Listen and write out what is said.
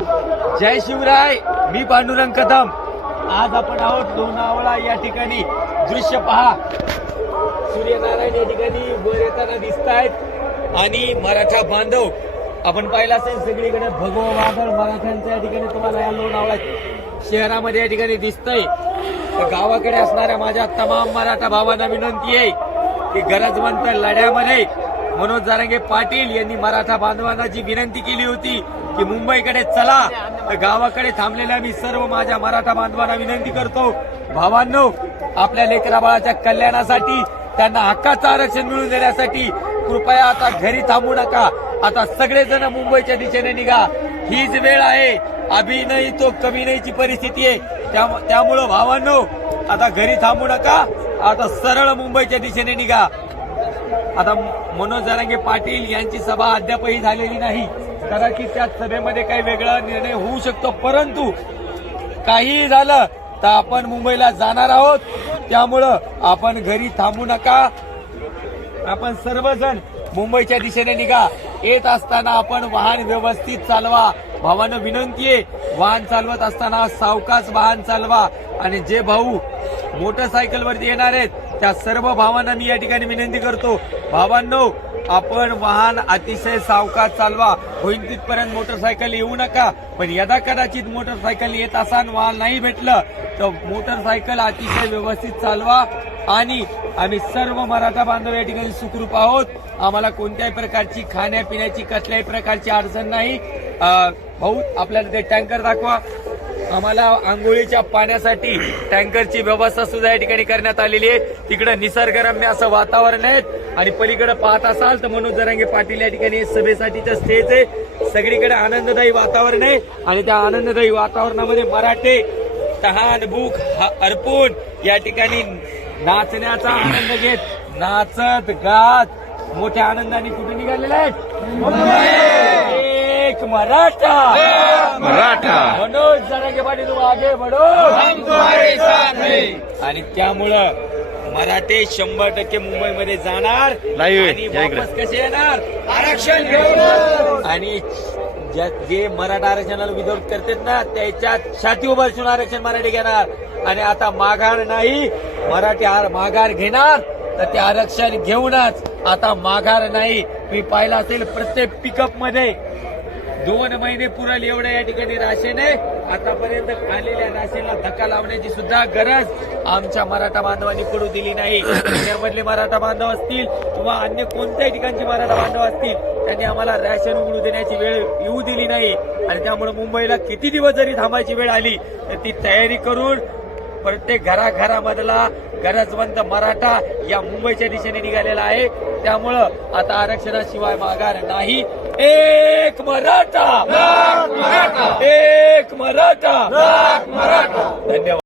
जय शिवराय मी पांडुरंग कदम. आज आपण आहोत लोणावळा या ठिकाणी. दृश्य पहा. सूर्यनारायण या ठिकाणी वर येताना दिसत आहेत आणि मराठा बांधव. आपण पाहिलं असेल सगळीकडे भगवा वादळ मराठ्यांच्या या ठिकाणी तुम्हाला या लोणावळा शहरामध्ये या ठिकाणी दिसतंय. तर गावाकडे असणाऱ्या माझ्या तमाम मराठा भावांना विनंती आहे की गरजवंत लढ्यामध्ये मनोज जारंगे पाटील यांनी मराठा बांधवांना जी विनंती केली होती की मुंबईकडे चला. तर गावाकडे थांबलेल्या मी सर्व माझ्या मराठा बांधवांना विनंती करतो. भावांनो आपल्या लेकरा बाळाच्या कल्याणासाठी त्यांना हक्काचं आरक्षण मिळवून देण्यासाठी कृपया आता घरी थांबू नका. आता सगळेजण मुंबईच्या दिशेने निघा. हीच वेळ आहे. अभिनय तो कमी नाहीची परिस्थिती आहे. त्यामु- त्यामुळं भावांनो आता घरी थांबू नका. आता सरळ मुंबईच्या दिशेने निघा. आता मनोज जरांगे पाटील यांची सभा अद्यापही झालेली नाही. कदाचित त्या सभेमध्ये काही वेगळा निर्णय होऊ शकतो परंतु काहीही झालं तर आपण मुंबईला जाणार आहोत. त्यामुळं आपण घरी थांबू नका. आपण सर्वजण मुंबईच्या दिशेने निघा. येत असताना आपण वाहन व्यवस्थित चालवा. भावानं विनंती आहे वाहन चालवत असताना सावकाच वाहन चालवा. आणि जे भाऊ मोटरसायकलवरती येणार आहेत त्या सर्व भावांना मी या ठिकाणी विनंती करतो. भावांनो आपण वाहन अतिशय सावकाश चालवा. होईल तिथपर्यंत मोटरसायकल येऊ नका. पण यदा कदाचित मोटरसायकल येत असान वाहन नाही भेटलं तर मोटरसायकल अतिशय व्यवस्थित चालवा. आणि आम्ही सर्व मराठा बांधव या ठिकाणी सुखरूप आहोत. आम्हाला कोणत्याही प्रकारची खाण्यापिण्याची कसल्याही प्रकारची अडचण नाही. भाऊ आपल्याला ते टँकर दाखवा. आम्हाला आंघोळीच्या पाण्यासाठी टँकरची व्यवस्था सुद्धा या ठिकाणी करण्यात आलेली आहे. तिकडे निसर्गरम्य असं वातावरण आहे. आणि पलीकडे पाहत असाल तर मनोज जरांगे पाटील या ठिकाणी सभेसाठीचं स्टेज आहे. सगळीकडे आनंददायी वातावरण आहे. आणि त्या आनंददायी वातावरणामध्ये मराठे तहान भूक ह- अर्पून या ठिकाणी नाचण्याचा आनंद घेत नाचत गात मोठ्या आनंदाने कुठे निघालेले आहेत? मराठा. मराठा. मनोज जरांगे पाटील तुम आगे बढो आणि त्यामुळं मराठे शंभर टक्के मुंबईमध्ये जाणार. आणि. वापस कसे येणार? आरक्षण घेऊन. आणि जे मराठा आरक्षणाला विरोध करतात ना त्याच्यात छाती उभारसून आरक्षण मराठी घेणार. आणि आता माघार नाही मराठी माघार घेणार तर ते आरक्षण घेऊनच आता माघार नाही. मी पाहिलं असेल प्रत्येक पिकअपमध्ये. दोन महिने पुरेल एवढं या ठिकाणी राशेने आतापर्यंत आलेल्या राशेला धक्का लावण्याची सुद्धा गरज आमच्या मराठा बांधवांनी पडू दिली नाही. त्यामधले मराठा बांधव असतील किंवा अन्य कोणत्याही ठिकाणचे मराठा बांधव असतील त्यांनी आम्हाला राशन उघडू देण्याची वेळ येऊ दिली नाही. आणि त्यामुळे मुंबईला किती दिवस जरी थांबायची वेळ आली तर ती तयारी करून प्रत्येक घराघरामधला गरजवंत मराठा या मुंबईच्या दिशेने निघालेला आहे. त्यामुळं आता आरक्षणाशिवाय माघार नाही. एक मराठा. एक मराठा. धन्यवाद.